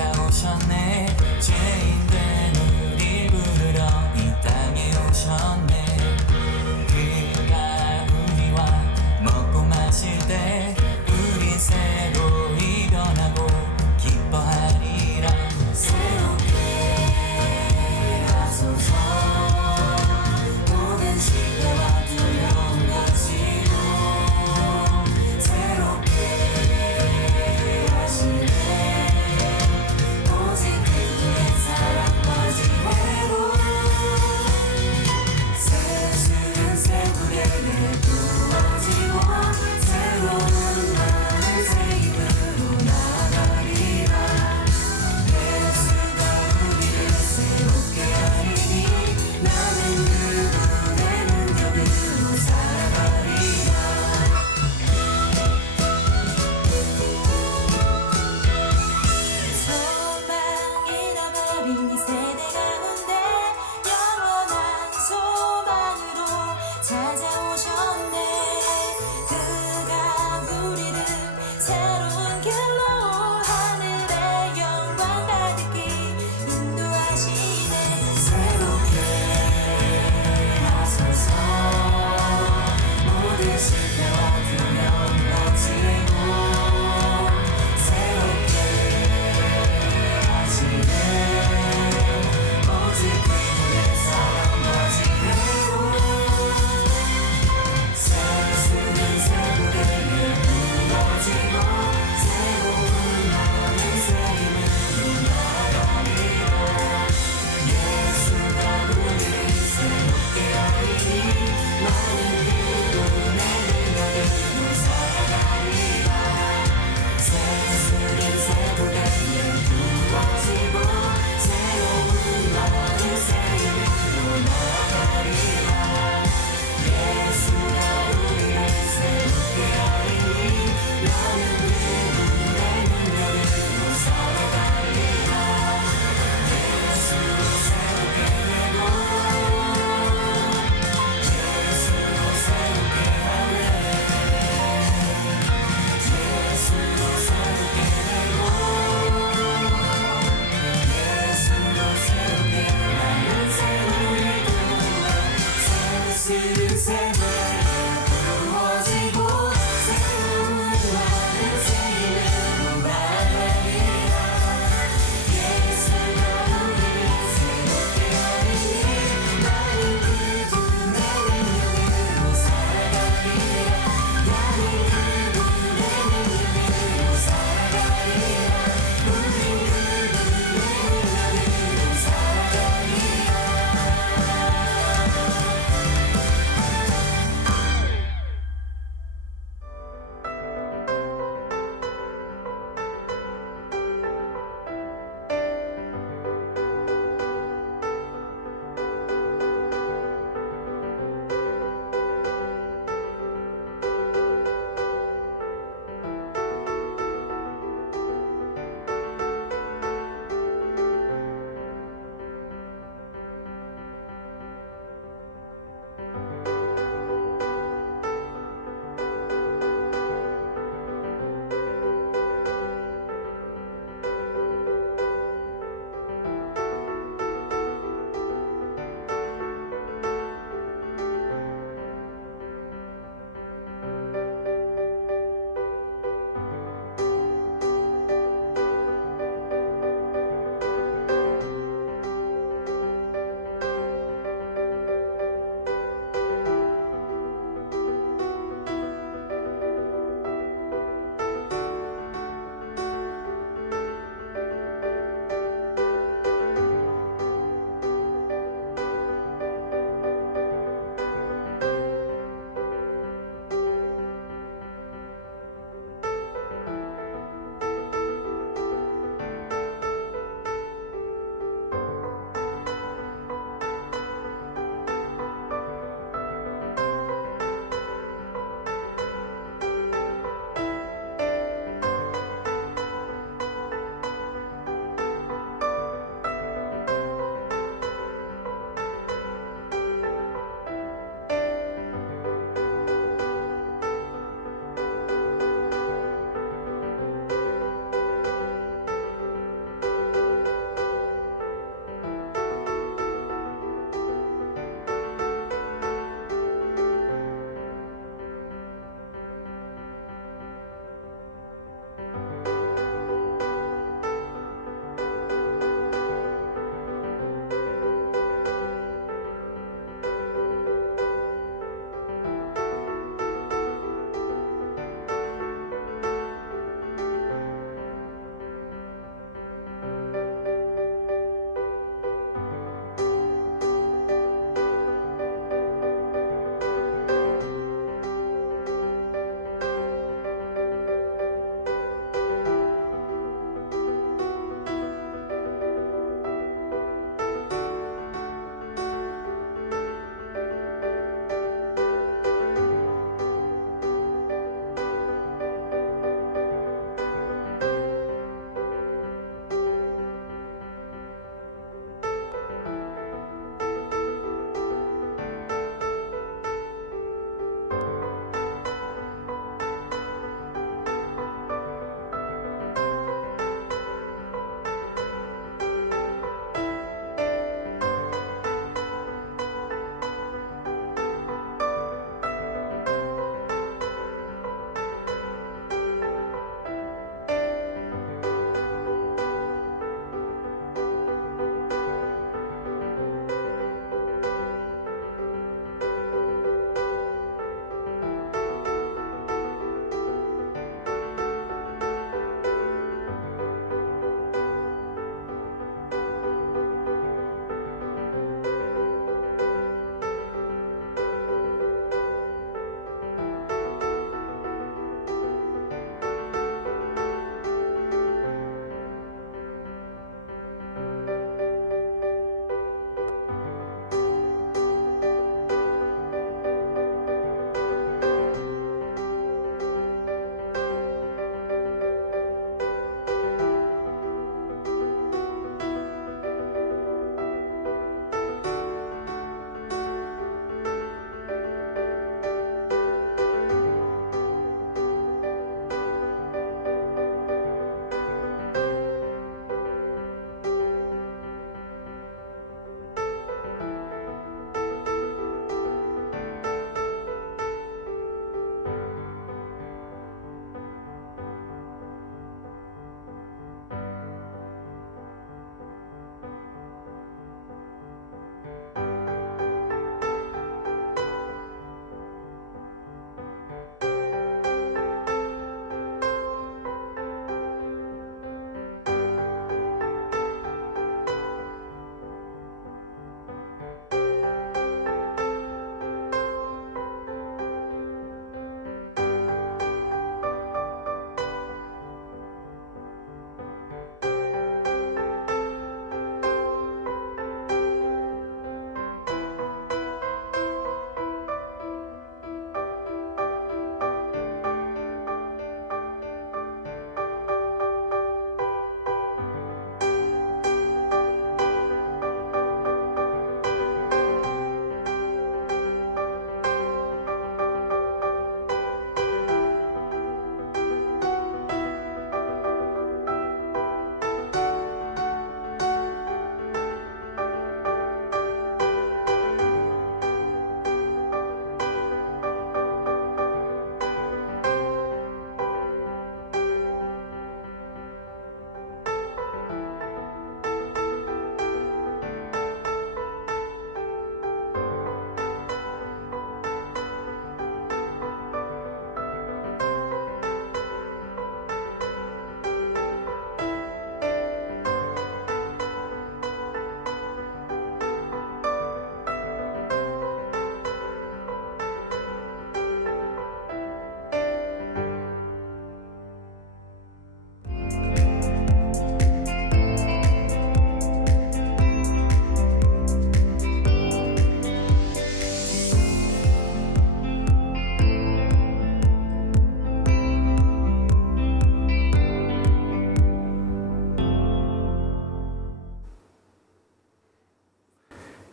그가 오셨네. 죄인된 우릴 부르러 이 땅에 오셨네. 그가 우리와 먹고 마실 때 우리 새로이 변하고 기뻐하리라. 새롭게 하소서. 모든 시대와 두려움 가지고 새롭게 하시네. 오직 그분의 사랑과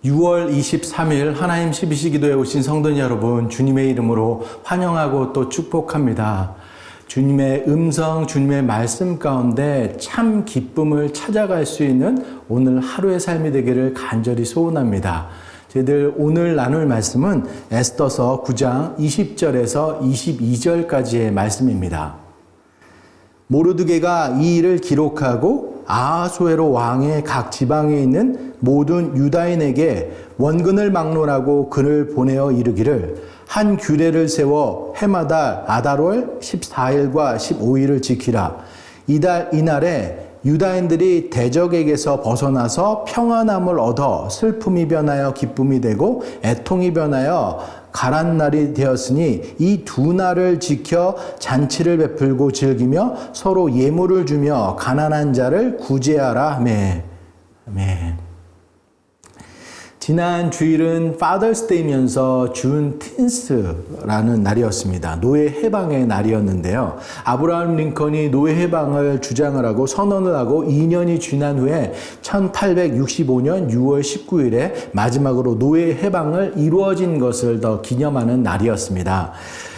6월 23일 하나님 12시 기도에 오신 성도님 여러분, 주님의 이름으로 환영하고 또 축복합니다. 주님의 음성, 주님의 말씀 가운데 참 기쁨을 찾아갈 수 있는 오늘 하루의 삶이 되기를 간절히 소원합니다. 저희들 오늘 나눌 말씀은 에스더서 9장 20절에서 22절까지의 말씀입니다. 모르드게가 이 일을 기록하고 아하수에로 왕의 각 지방에 있는 모든 유다인에게 원근을 막론하고 글을 보내어 이르기를 한 규례를 세워 해마다 아달월 14일과 15일을 지키라. 이날에 유다인들이 대적에게서 벗어나서 평안함을 얻어 슬픔이 변하여 기쁨이 되고 애통이 변하여 가란 날이 되었으니 이 두 날을 지켜 잔치를 베풀고 즐기며 서로 예물을 주며 가난한 자를 구제하라 하매. 아멘. 지난 주일은 Father's Day면서 준틴스라는 날이었습니다. 노예 해방의 날이었는데요. 아브라함 링컨이 노예 해방을 주장을 하고 선언을 하고 2년이 지난 후에 1865년 6월 19일에 마지막으로 노예 해방을 이루어진 것을 더 기념하는 날이었습니다.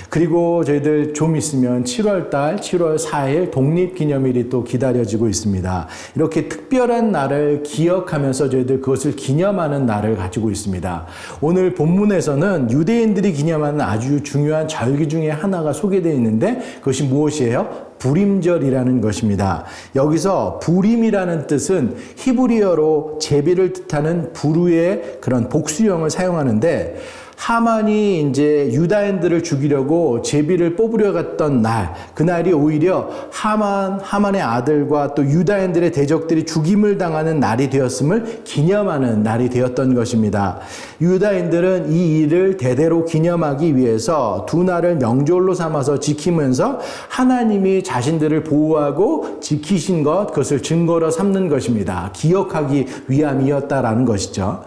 그리고 저희들 좀 있으면 7월달 7월 4일 독립기념일이 또 기다려지고 있습니다. 이렇게 특별한 날을 기억하면서 저희들 그것을 기념하는 날을 가지고 있습니다. 오늘 본문에서는 유대인들이 기념하는 아주 중요한 절기 중에 하나가 소개되어 있는데 그것이 무엇이에요? 부림절이라는 것입니다. 여기서 부림이라는 뜻은 히브리어로 제비를 뜻하는 부르의 그런 복수형을 사용하는데 하만이 이제 유다인들을 죽이려고 제비를 뽑으려 갔던 날, 그날이 오히려 하만의 아들과 또 유다인들의 대적들이 죽임을 당하는 날이 되었음을 기념하는 날이 되었던 것입니다. 유다인들은 이 일을 대대로 기념하기 위해서 두 날을 명절로 삼아서 지키면서 하나님이 자신들을 보호하고 지키신 것, 그것을 증거로 삼는 것입니다. 기억하기 위함이었다라는 것이죠.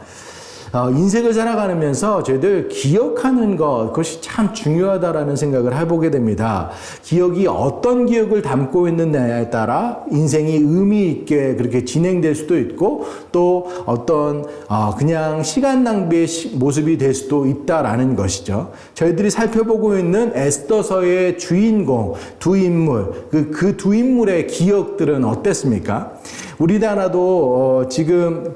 인생을 살아가면서 저희들 기억하는 것, 그것이 참 중요하다라는 생각을 해보게 됩니다. 기억이 어떤 기억을 담고 있느냐에 따라 인생이 의미 있게 그렇게 진행될 수도 있고 또 어떤 그냥 시간 낭비의 모습이 될 수도 있다라는 것이죠. 저희들이 살펴보고 있는 에스더서의 주인공 두 인물, 그 두 인물의 기억들은 어땠습니까? 우리나라도 지금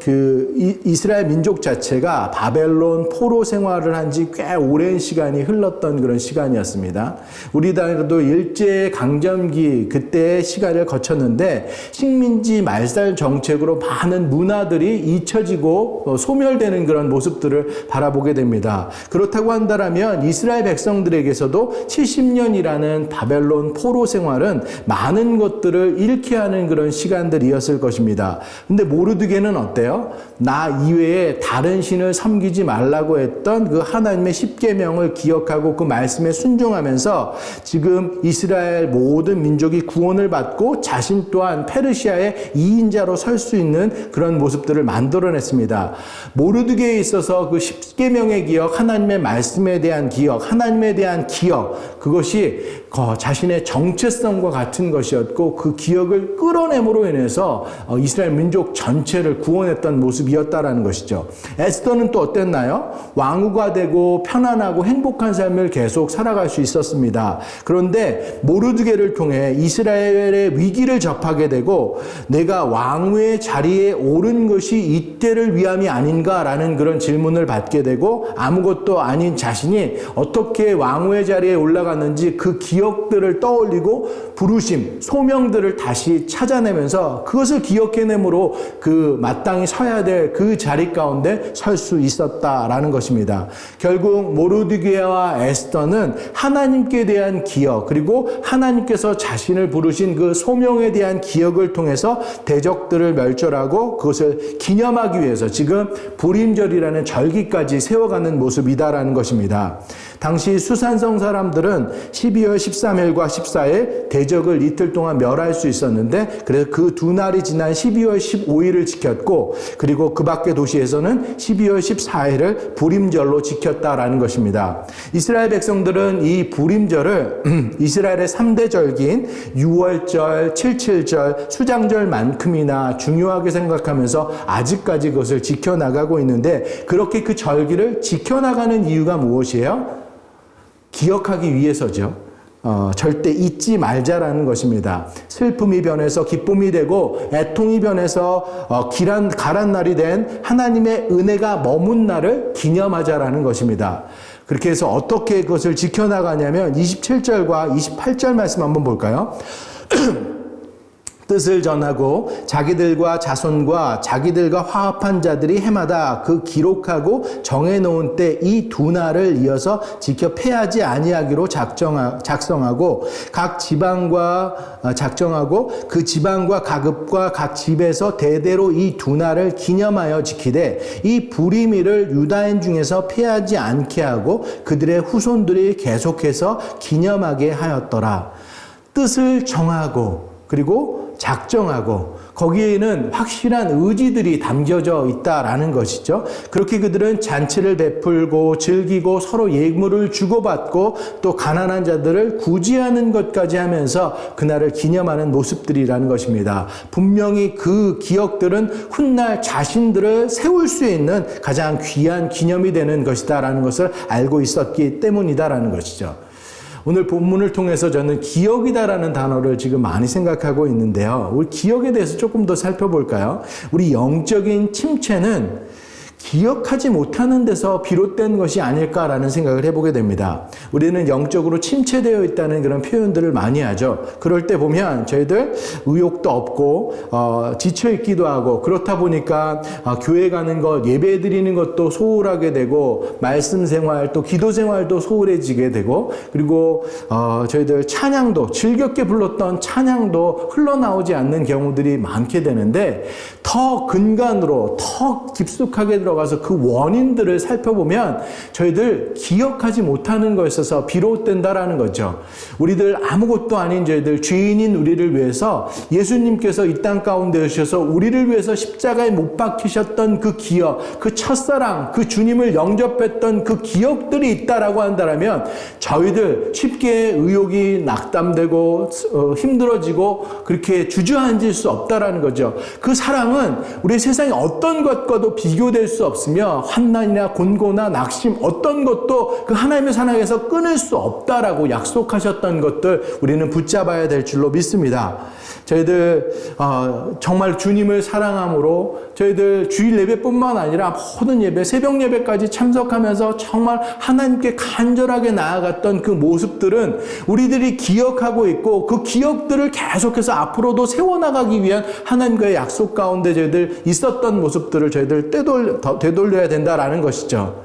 이스라엘 민족 자체가 바벨론 포로 생활을 한 지 꽤 오랜 시간이 흘렀던 그런 시간이었습니다. 우리나라도 일제 강점기 그때의 시간을 거쳤는데 식민지 말살 정책으로 많은 문화들이 잊혀지고 소멸되는 그런 모습들을 바라보게 됩니다. 그렇다고 한다면 이스라엘 백성들에게서도 70년이라는 바벨론 포로 생활은 많은 것들을 잃게 하는 그런 시간들이었을 것입니다. 근데 모르드게는 어때요? 나 이외에 다른 신을 섬기지 말라고 했던 그 하나님의 십계명을 기억하고 그 말씀에 순종하면서 지금 이스라엘 모든 민족이 구원을 받고 자신 또한 페르시아의 2인자로 설 수 있는 그런 모습들을 만들어냈습니다. 모르드게에 있어서 그 십계명의 기억, 하나님의 말씀에 대한 기억, 하나님에 대한 기억, 그것이 자신의 정체성과 같은 것이었고 그 기억을 끌어냄으로 인해서 이스라엘 민족 전체를 구원했던 모습이었다라는 것이죠. 에스더는 또 어땠나요? 왕후가 되고 편안하고 행복한 삶을 계속 살아갈 수 있었습니다. 그런데 모르드게를 통해 이스라엘의 위기를 접하게 되고 내가 왕후의 자리에 오른 것이 이때를 위함이 아닌가라는 그런 질문을 받게 되고 아무것도 아닌 자신이 어떻게 왕후의 자리에 올라갔는지 그 기억들을 떠올리고 부르심, 소명들을 다시 찾아내면서 그것을 기억해내므로 그 마땅히 서야 될 그 자리 가운데 설 수 있었다라는 것입니다. 결국 모르드게와 에스더는 하나님께 대한 기억 그리고 하나님께서 자신을 부르신 그 소명에 대한 기억을 통해서 대적들을 멸절하고 그것을 기념하기 위해서 지금 부림절이라는 절기까지 세워가는 모습이다라는 것입니다. 당시 수산성 사람들은 12월 13일과 14일 대적을 이틀 동안 멸할 수 있었는데 그래서 그 두 날이 지난 지난 12월 15일을 지켰고 그리고 그 밖의 도시에서는 12월 14일을 불임절로 지켰다라는 것입니다. 이스라엘 백성들은 이 불임절을 이스라엘의 3대 절기인 6월절, 77절, 수장절만큼이나 중요하게 생각하면서 아직까지 그것을 지켜나가고 있는데 그렇게 그 절기를 지켜나가는 이유가 무엇이에요? 기억하기 위해서죠. 절대 잊지 말자라는 것입니다. 슬픔이 변해서 기쁨이 되고 애통이 변해서 가란 날이 된 하나님의 은혜가 머문 날을 기념하자라는 것입니다. 그렇게 해서 어떻게 그것을 지켜나가냐면 27절과 28절 말씀 한번 볼까요? 뜻을 전하고 자기들과 자손과 자기들과 화합한 자들이 해마다 그 기록하고 정해놓은 때 이 두 날을 이어서 지켜 패하지 아니하기로 작성하고 각 지방과 작정하고 그 지방과 가급과 각 집에서 대대로 이 두 날을 기념하여 지키되 이 불임일을 유다인 중에서 패하지 않게 하고 그들의 후손들이 계속해서 기념하게 하였더라. 뜻을 정하고 그리고 작정하고 거기에는 확실한 의지들이 담겨져 있다라는 것이죠. 그렇게 그들은 잔치를 베풀고 즐기고 서로 예물을 주고받고 또 가난한 자들을 구제하는 것까지 하면서 그날을 기념하는 모습들이라는 것입니다. 분명히 그 기억들은 훗날 자신들을 세울 수 있는 가장 귀한 기념이 되는 것이다라는 것을 알고 있었기 때문이다라는 것이죠. 오늘 본문을 통해서 저는 기억이다라는 단어를 지금 많이 생각하고 있는데요. 우리 기억에 대해서 조금 더 살펴볼까요? 우리 영적인 침체는 기억하지 못하는 데서 비롯된 것이 아닐까라는 생각을 해보게 됩니다. 우리는 영적으로 침체되어 있다는 그런 표현들을 많이 하죠. 그럴 때 보면 저희들 의욕도 없고 지쳐있기도 하고 그렇다 보니까 교회 가는 것, 예배 드리는 것도 소홀하게 되고 말씀 생활 또 기도 생활도 소홀해지게 되고 그리고 저희들 찬양도 즐겁게 불렀던 찬양도 흘러나오지 않는 경우들이 많게 되는데 더 근간으로 더 깊숙하게 들어가서 그 원인들을 살펴보면 저희들 기억하지 못하는 것에서 비롯된다라는 거죠. 우리들 아무것도 아닌 저희들 죄인인 우리를 위해서 예수님께서 이 땅 가운데 오셔서 우리를 위해서 십자가에 못 박히셨던 그 기억, 그 첫사랑, 그 주님을 영접했던 그 기억들이 있다라고 한다면 저희들 쉽게 의욕이 낙담되고 힘들어지고 그렇게 주저앉을 수 없다라는 거죠. 그 사랑은 우리 세상의 어떤 것과도 비교될 수 없으며 환난이나 곤고나 낙심 어떤 것도 그 하나님의 사랑에서 끊을 수 없다라고 약속하셨던 것들 우리는 붙잡아야 될 줄로 믿습니다. 저희들 정말 주님을 사랑함으로 저희들 주일 예배뿐만 아니라 모든 예배, 새벽 예배까지 참석하면서 정말 하나님께 간절하게 나아갔던 그 모습들은 우리들이 기억하고 있고 그 기억들을 계속해서 앞으로도 세워나가기 위한 하나님과의 약속 가운데 저희들 있었던 모습들을 저희들 되돌려야 된다라는 것이죠.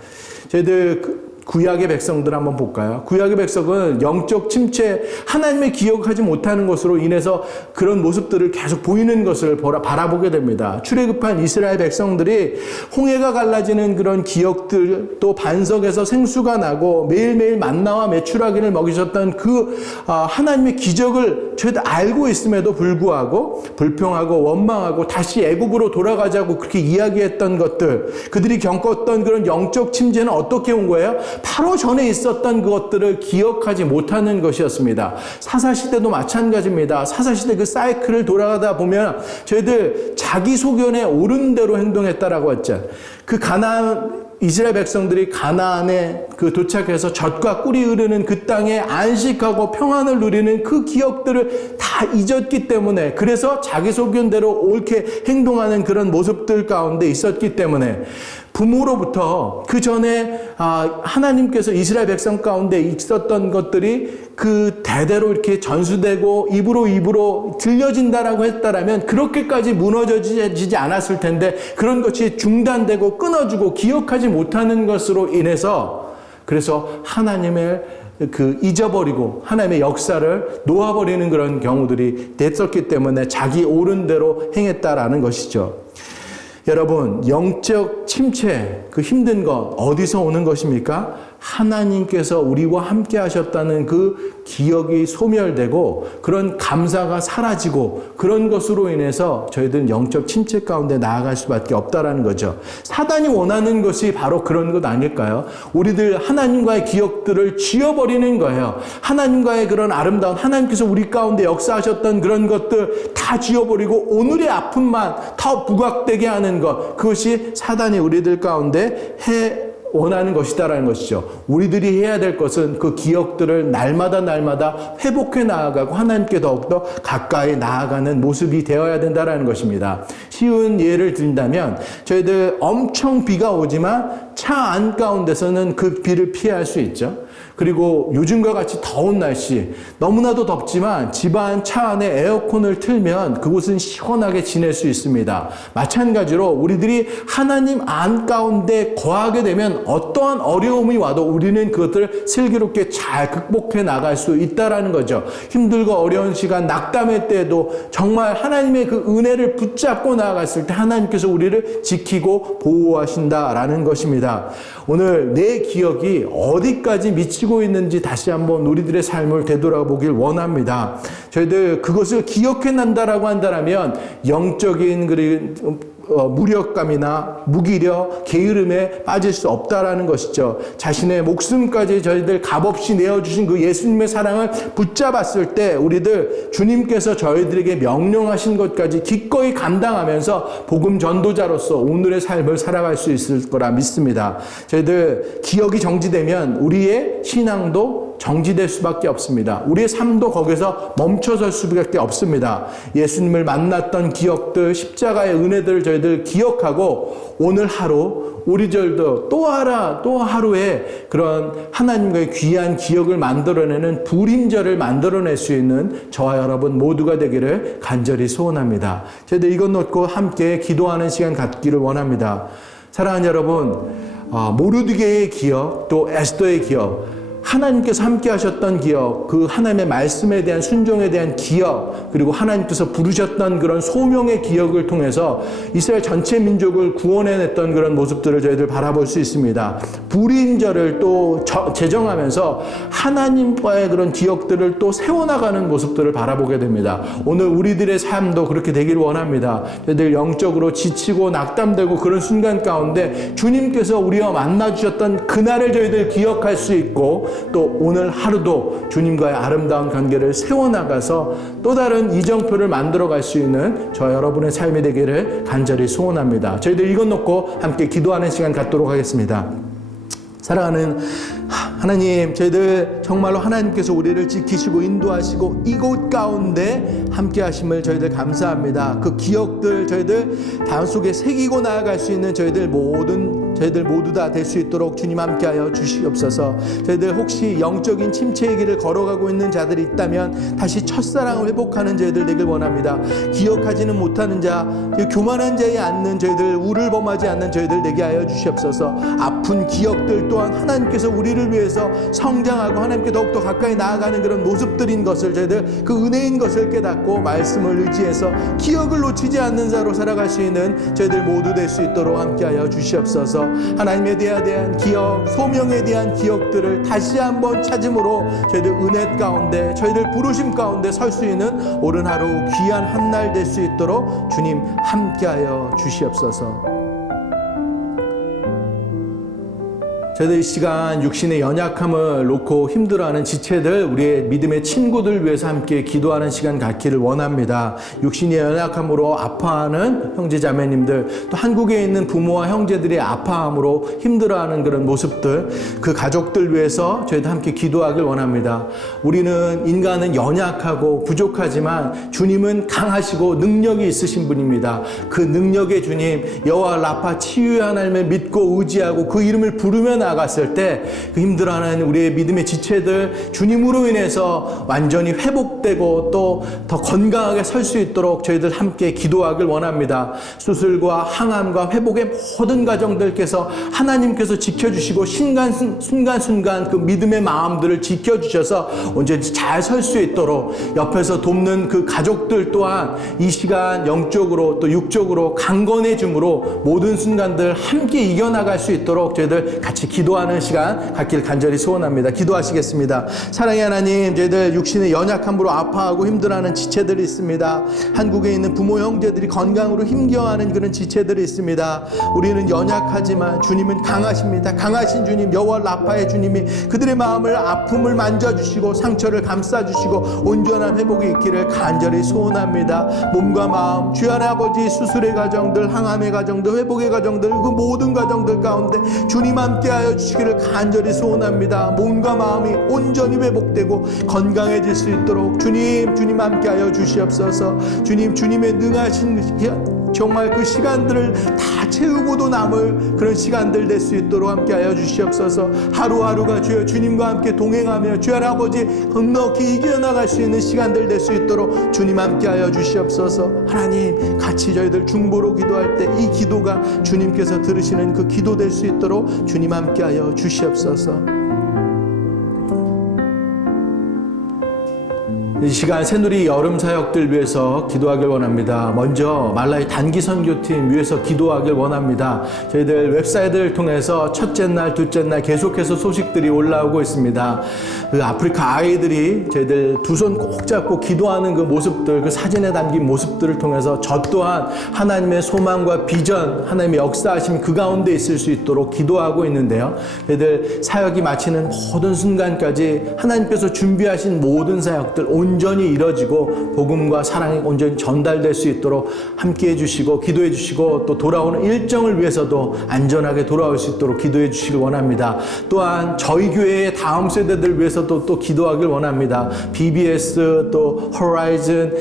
저희들 구약의 백성들 한번 볼까요? 구약의 백성은 영적 침체, 하나님의 기억하지 못하는 것으로 인해서 그런 모습들을 계속 보이는 것을 바라보게 됩니다. 출애굽한 이스라엘 백성들이 홍해가 갈라지는 그런 기억들, 또 반석에서 생수가 나고 매일매일 만나와 메추라기를 먹이셨던 그 하나님의 기적을 저희도 알고 있음에도 불구하고 불평하고 원망하고 다시 애굽으로 돌아가자고 그렇게 이야기했던 것들, 그들이 겪었던 그런 영적 침체는 어떻게 온 거예요? 바로 전에 있었던 것들을 기억하지 못하는 것이었습니다. 사사시대도 마찬가지입니다. 사사시대 그 사이클을 돌아가다 보면 저희들 자기 소견에 옳은 대로 행동했다라고 했죠. 그 이스라엘 백성들이 가나안에 도착해서 젖과 꿀이 흐르는 그 땅에 안식하고 평안을 누리는 그 기억들을 다 잊었기 때문에, 그래서 자기 소견대로 옳게 행동하는 그런 모습들 가운데 있었기 때문에 부모로부터 그 전에 하나님께서 이스라엘 백성 가운데 있었던 것들이 그 대대로 이렇게 전수되고 입으로 들려진다라고 했다라면 그렇게까지 무너져지지 않았을 텐데, 그런 것이 중단되고 끊어지고 기억하지 못하는 것으로 인해서, 그래서 하나님을 잊어버리고 하나님의 역사를 놓아버리는 그런 경우들이 됐었기 때문에 자기 옳은 대로 행했다라는 것이죠. 여러분, 영적 침체, 그 힘든 것 어디서 오는 것입니까? 하나님께서 우리와 함께 하셨다는 그 기억이 소멸되고 그런 감사가 사라지고 그런 것으로 인해서 저희들은 영적 침체 가운데 나아갈 수밖에 없다라는 거죠. 사단이 원하는 것이 바로 그런 것 아닐까요? 우리들 하나님과의 기억들을 지워버리는 거예요. 하나님과의 그런 아름다운 하나님께서 우리 가운데 역사하셨던 그런 것들 다 지워버리고 오늘의 아픔만 더 부각되게 하는 것, 그것이 사단이 우리들 가운데 원하는 것이다라는 것이죠. 우리들이 해야 될 것은 그 기억들을 날마다 회복해 나아가고 하나님께 더욱더 가까이 나아가는 모습이 되어야 된다라는 것입니다. 쉬운 예를 든다면 저희들 엄청 비가 오지만 차 안 가운데서는 그 비를 피할 수 있죠. 그리고 요즘과 같이 더운 날씨, 너무나도 덥지만 집안 차 안에 에어컨을 틀면 그곳은 시원하게 지낼 수 있습니다. 마찬가지로 우리들이 하나님 안 가운데 거하게 되면 어떠한 어려움이 와도 우리는 그것들을 슬기롭게 잘 극복해 나갈 수 있다라는 거죠. 힘들고 어려운 시간, 낙담의 때에도 정말 하나님의 그 은혜를 붙잡고 나아갔을 때 하나님께서 우리를 지키고 보호하신다라는 것입니다. 오늘 내 기억이 어디까지 미치고 있는지 다시 한번 우리들의 삶을 되돌아보길 원합니다. 저희들 그것을 기억해 난다라고 한다면 영적인 무력감이나 무기력, 게으름에 빠질 수 없다라는 것이죠. 자신의 목숨까지 저희들 값없이 내어주신 그 예수님의 사랑을 붙잡았을 때 우리들 주님께서 저희들에게 명령하신 것까지 기꺼이 감당하면서 복음 전도자로서 오늘의 삶을 살아갈 수 있을 거라 믿습니다. 저희들 기억이 정지되면 우리의 신앙도 정지될 수밖에 없습니다. 우리의 삶도 거기서 멈춰설 수밖에 없습니다. 예수님을 만났던 기억들, 십자가의 은혜들을 저희들 기억하고 오늘 하루 우리들도 또 하루에 그런 하나님과의 귀한 기억을 만들어내는 불임절을 만들어낼 수 있는 저와 여러분 모두가 되기를 간절히 소원합니다. 저희들 이것 놓고 함께 기도하는 시간 갖기를 원합니다. 사랑하는 여러분, 모르드게의 기억, 또 에스더의 기억, 하나님께서 함께 하셨던 기억, 그 하나님의 말씀에 대한 순종에 대한 기억, 그리고 하나님께서 부르셨던 그런 소명의 기억을 통해서 이스라엘 전체 민족을 구원해냈던 그런 모습들을 저희들 바라볼 수 있습니다. 불임절을 또 제정하면서 하나님과의 그런 기억들을 또 세워나가는 모습들을 바라보게 됩니다. 오늘 우리들의 삶도 그렇게 되길 원합니다. 저희들 영적으로 지치고 낙담되고 그런 순간 가운데 주님께서 우리와 만나주셨던 그날을 저희들 기억할 수 있고 또 오늘 하루도 주님과의 아름다운 관계를 세워나가서 또 다른 이정표를 만들어갈 수 있는 저 여러분의 삶이 되기를 간절히 소원합니다. 저희들 이것 놓고 함께 기도하는 시간 갖도록 하겠습니다. 사랑하는 하나님, 저희들 정말로 하나님께서 우리를 지키시고 인도하시고 이곳 가운데 함께 하심을 저희들 감사합니다. 그 기억들 저희들 다음 속에 새기고 나아갈 수 있는 저희들 모두 다 될 수 있도록 주님 함께하여 주시옵소서. 저희들 혹시 영적인 침체의 길을 걸어가고 있는 자들이 있다면 다시 첫사랑을 회복하는 저희들 되길 원합니다. 기억하지는 못하는 자, 교만한 자에 앉는 저희들, 우를 범하지 않는 저희들 되게 하여 주시옵소서. 아픈 기억들 또한 하나님께서 우리를 위해서 성장하고 하나님께 더욱더 가까이 나아가는 그런 모습들인 것을 저희들 그 은혜인 것을 깨닫고 말씀을 의지해서 기억을 놓치지 않는 자로 살아갈 수 있는 저희들 모두 될 수 있도록 함께하여 주시옵소서. 하나님에 대한 기억, 소명에 대한 기억들을 다시 한번 찾음으로 저희들 은혜 가운데, 저희들 부르심 가운데 설 수 있는 오른 하루 귀한 한 날 될 수 있도록 주님 함께하여 주시옵소서. 저희들 이 시간 육신의 연약함을 놓고 힘들어하는 지체들, 우리의 믿음의 친구들 위해서 함께 기도하는 시간 갖기를 원합니다. 육신의 연약함으로 아파하는 형제자매님들, 또 한국에 있는 부모와 형제들이 아파함으로 힘들어하는 그런 모습들, 그 가족들 위해서 저희들 함께 기도하길 원합니다. 우리는 인간은 연약하고 부족하지만 주님은 강하시고 능력이 있으신 분입니다. 그 능력의 주님 여호와 라파 치유의 하나님을 믿고 의지하고 그 이름을 부르며 나갔을 때 그 힘들어하는 우리의 믿음의 지체들 주님으로 인해서 완전히 회복되고 또 더 건강하게 설 수 있도록 저희들 함께 기도하길 원합니다. 수술과 항암과 회복의 모든 가정들께서 하나님께서 지켜주시고 순간순간 그 믿음의 마음들을 지켜주셔서 언제든지 잘 설 수 있도록 옆에서 돕는 그 가족들 또한 이 시간 영적으로 또 육적으로 강건해 줌으로 모든 순간들 함께 이겨나갈 수 있도록 저희들 같이 기도하는 시간 갖길 간절히 소원합니다. 기도하시겠습니다. 사랑의 하나님, 저희들 육신의 연약함으로 아파하고 힘들어하는 지체들이 있습니다. 한국에 있는 부모 형제들이 건강으로 힘겨워하는 그런 지체들이 있습니다. 우리는 연약하지만 주님은 강하십니다. 강하신 주님, 여호와 라파의 주님이 그들의 마음을, 아픔을 만져주시고 상처를 감싸주시고 온전한 회복이 있기를 간절히 소원합니다. 몸과 마음, 주여 아버지, 수술의 과정들, 항암의 과정들, 회복의 과정들, 그 모든 과정들 가운데 주님 함께하여 주시기를 간절히 소원합니다. 몸과 마음이 온전히 회복되고 건강해질 수 있도록 주님 함께하여 주시옵소서. 주님의 능하신 정말 그 시간들을 다 채우고도 남을 그런 시간들 될 수 있도록 함께하여 주시옵소서. 하루하루가 주여 주님과 함께 동행하며 주여 아버지 넉넉히 이겨나갈 수 있는 시간들 될 수 있도록 주님 함께하여 주시옵소서. 하나님, 같이 저희들 중보로 기도할 때 이 기도가 주님께서 들으시는 그 기도 될 수 있도록 주님 함께하여 주시옵소서. 이 시간 새누리 여름 사역들 위해서 기도하길 원합니다. 먼저 말라이 단기 선교팀 위해서 기도하길 원합니다. 저희들 웹사이트를 통해서 첫째 날, 둘째 날 계속해서 소식들이 올라오고 있습니다. 그 아프리카 아이들이 저희들 두 손 꼭 잡고 기도하는 그 모습들, 그 사진에 담긴 모습들을 통해서 저 또한 하나님의 소망과 비전, 하나님의 역사하심 그 가운데 있을 수 있도록 기도하고 있는데요. 저희들 사역이 마치는 모든 순간까지 하나님께서 준비하신 모든 사역들 온전히 이뤄지고 복음과 사랑이 온전히 전달될 수 있도록 함께해 주시고 기도해 주시고 또 돌아오는 일정을 위해서도 안전하게 돌아올 수 있도록 기도해 주시길 원합니다. 또한 저희 교회의 다음 세대들 위해서도 또 기도하길 원합니다. BBS 또 호라이즌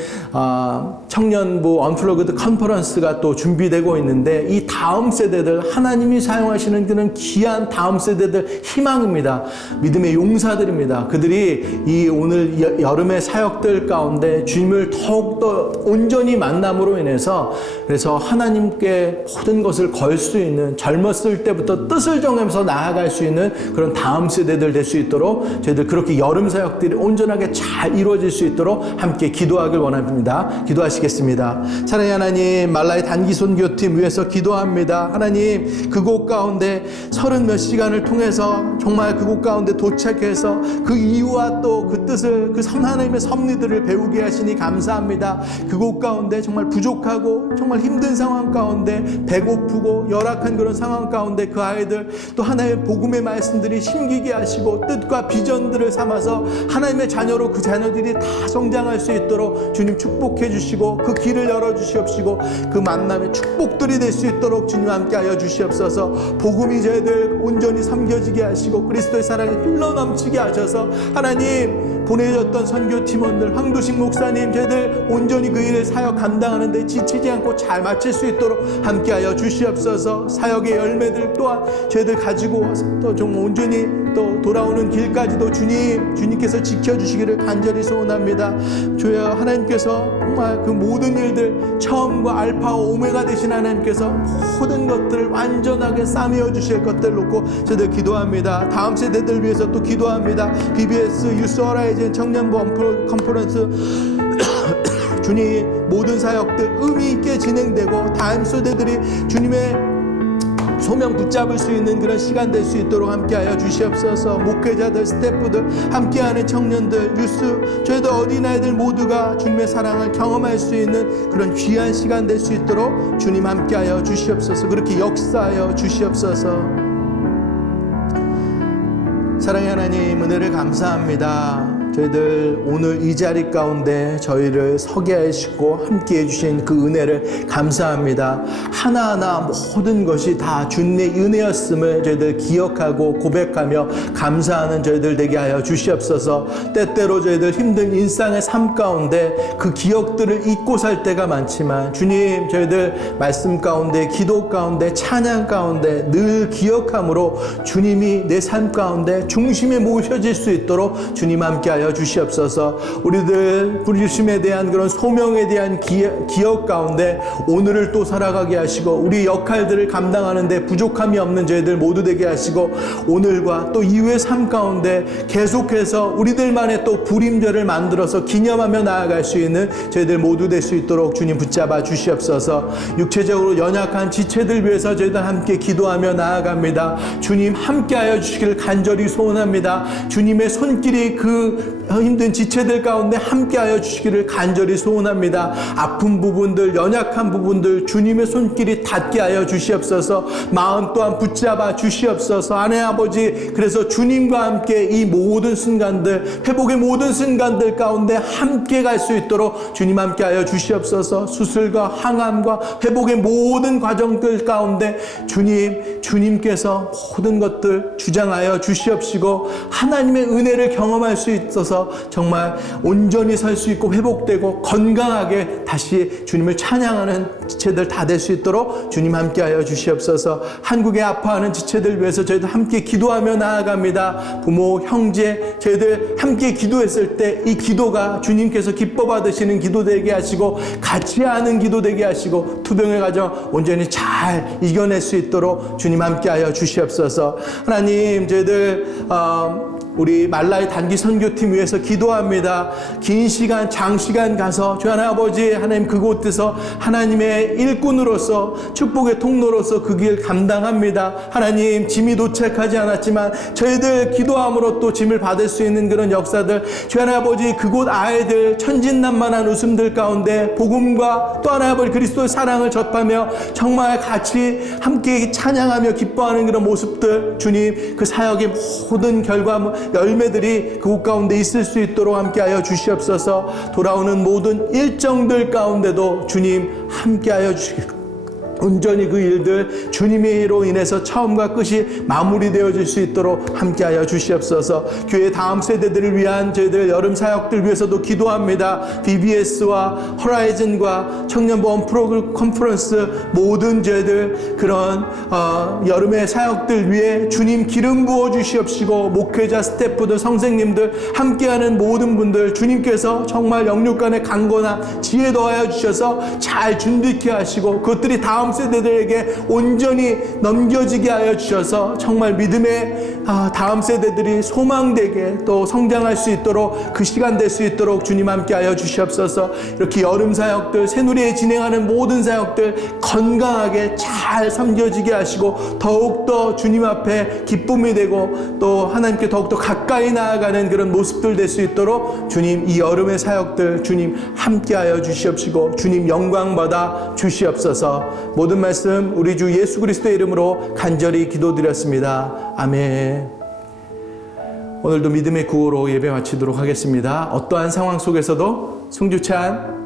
청년부 언플러그드 컨퍼런스가 또 준비되고 있는데 이 다음 세대들 하나님이 사용하시는 그런 귀한 다음 세대들 희망입니다. 믿음의 용사들입니다. 그들이 이 오늘 여름의 사역들 가운데 주님을 더욱더 온전히 만남으로 인해서 그래서 하나님께 모든 것을 걸 수 있는 젊었을 때부터 뜻을 정하면서 나아갈 수 있는 그런 다음 세대들 될 수 있도록 저희들 그렇게 여름 사역들이 온전하게 잘 이루어질 수 있도록 함께 기도하길 원합니다. 기도하시겠습니다. 사랑의 하나님, 말라의 단기 선교팀 위해서 기도합니다. 하나님, 그곳 가운데 30몇 시간을 통해서 정말 그곳 가운데 도착해서 그 이유와 또 그 뜻을 그 하나님의 섭리들을 배우게 하시니 감사합니다. 그곳 가운데 정말 부족하고 정말 힘든 상황 가운데 배고프고 열악한 그런 상황 가운데 그 아이들 또 하나님의 복음의 말씀들이 힘기게 하시고 뜻과 비전들을 삼아서 하나님의 자녀로 그 자녀들이 다 성장할 수 있도록 주님 축복해 주시고 그 길을 열어 주시옵시고 그 만남의 축복들이 될 수 있도록 주님 함께 하여 주시옵소서. 복음이 저희들 온전히 섬겨지게 하시고 그리스도의 사랑이 흘러넘치게 하셔서 하나님 보내졌던 선교팀원들 황두식 목사님 저희들 온전히 그 일을 사역 감당하는데 지치지 않고 잘 마칠 수 있도록 함께하여 주시옵소서. 사역의 열매들 또한 저희들 가지고 또 좀 온전히 또 돌아오는 길까지도 주님께서 지켜주시기를 간절히 소원합니다. 주여 하나님께서 정말 그 모든 일들 처음과 알파와 오메가 되신 하나님께서 모든 것들을 완전하게 싸매어 주실 것들 놓고 저희들 기도합니다. 다음 세대들 위해서 또 기도합니다. BBS 유스 호라이즌 청년부 컨퍼런스 주님 모든 사역들 의미 있게 진행되고 다음 세대들이 주님의 소명 붙잡을 수 있는 그런 시간 될 수 있도록 함께하여 주시옵소서. 목회자들, 스태프들, 함께하는 청년들, 유스, 저희들 어린아이들 모두가 주님의 사랑을 경험할 수 있는 그런 귀한 시간 될 수 있도록 주님 함께하여 주시옵소서. 그렇게 역사하여 주시옵소서. 사랑의 하나님, 은혜를 감사합니다. 저희들 오늘 이 자리 가운데 저희를 서게 하시고 함께 해주신 그 은혜를 감사합니다. 하나하나 모든 것이 다 주님의 은혜였음을 저희들 기억하고 고백하며 감사하는 저희들 되게 하여 주시옵소서. 때때로 저희들 힘든 일상의 삶 가운데 그 기억들을 잊고 살 때가 많지만 주님 저희들 말씀 가운데 기도 가운데 찬양 가운데 늘 기억함으로 주님이 내 삶 가운데 중심에 모셔질 수 있도록 주님 함께 하여 주시옵소서. 우리들 부르심에 대한 그런 소명에 대한 기억 가운데 오늘을 또 살아가게 하시고 우리 역할들을 감당하는데 부족함이 없는 저희들 모두 되게 하시고 오늘과 또 이후의 삶 가운데 계속해서 우리들만의 또 불임절을 만들어서 기념하며 나아갈 수 있는 저희들 모두 될 수 있도록 주님 붙잡아 주시옵소서. 육체적으로 연약한 지체들 위해서 저희들 함께 기도하며 나아갑니다. 주님 함께하여 주시기를 간절히 소원합니다. 주님의 손길이 그 힘든 지체들 가운데 함께하여 주시기를 간절히 소원합니다. 아픈 부분들, 연약한 부분들 주님의 손길이 닿게 하여 주시옵소서. 마음 또한 붙잡아 주시옵소서. 하나님 아버지, 그래서 주님과 함께 이 모든 순간들, 회복의 모든 순간들 가운데 함께 갈 수 있도록 주님 함께하여 주시옵소서. 수술과 항암과 회복의 모든 과정들 가운데 주님께서 모든 것들 주장하여 주시옵시고 하나님의 은혜를 경험할 수 있어서 정말 온전히 설 수 있고 회복되고 건강하게 다시 주님을 찬양하는 지체들 다 될 수 있도록 주님 함께하여 주시옵소서. 한국에 아파하는 지체들 위해서 저희들 함께 기도하며 나아갑니다. 부모, 형제, 저희들 함께 기도했을 때 이 기도가 주님께서 기뻐 받으시는 기도 되게 하시고 같이 하는 기도 되게 하시고 투병의 과정 온전히 잘 이겨낼 수 있도록 주님 함께하여 주시옵소서. 하나님, 저희들 우리 말라의 단기 선교팀 위해서 기도합니다. 긴 시간, 장시간 가서 주 하나님 아버지, 하나님 그곳에서 하나님의 일꾼으로서 축복의 통로로서 그 길 감당합니다. 하나님, 짐이 도착하지 않았지만 저희들 기도함으로 또 짐을 받을 수 있는 그런 역사들, 주 하나님 아버지, 그곳 아이들 천진난만한 웃음들 가운데 복음과 또 하나님 아버지 그리스도의 사랑을 접하며 정말 같이 함께 찬양하며 기뻐하는 그런 모습들, 주님 그 사역의 모든 결과물 열매들이 그곳 가운데 있을 수 있도록 함께하여 주시옵소서. 돌아오는 모든 일정들 가운데도 주님 함께하여 주시옵소서. 온전히 그 일들 주님으로 인해서 처음과 끝이 마무리되어질 수 있도록 함께하여 주시옵소서. 교회 다음 세대들을 위한 저희들 여름 사역들 위해서도 기도합니다. BBS와 호라이즌과 청년보험 프로그램 컨퍼런스 모든 저희들 그런 여름의 사역들 위해 주님 기름 부어 주시옵시고 목회자 스태프들 선생님들 함께하는 모든 분들 주님께서 정말 영육간의 강건한 지혜 더하여 주셔서 잘 준비케 하시고 그것들이 다음 세대들에게 온전히 넘겨지게 하여 주셔서 정말 믿음의 다음 세대들이 소망되게 또 성장할 수 있도록 그 시간 될 수 있도록 주님 함께 하여 주시옵소서. 이렇게 여름 사역들, 새누리에 진행하는 모든 사역들 건강하게 잘 섬겨지게 하시고 더욱더 주님 앞에 기쁨이 되고 또 하나님께 더욱더 가까이 나아가는 그런 모습들 될 수 있도록 주님 이 여름의 사역들 주님 함께 하여 주시옵시고 주님 영광 받아 주시옵소서. 모든 말씀 우리 주 예수 그리스도의 이름으로 간절히 기도드렸습니다. 아멘. 오늘도 믿음의 구호로 예배 마치도록 하겠습니다. 어떠한 상황 속에서도 송주찬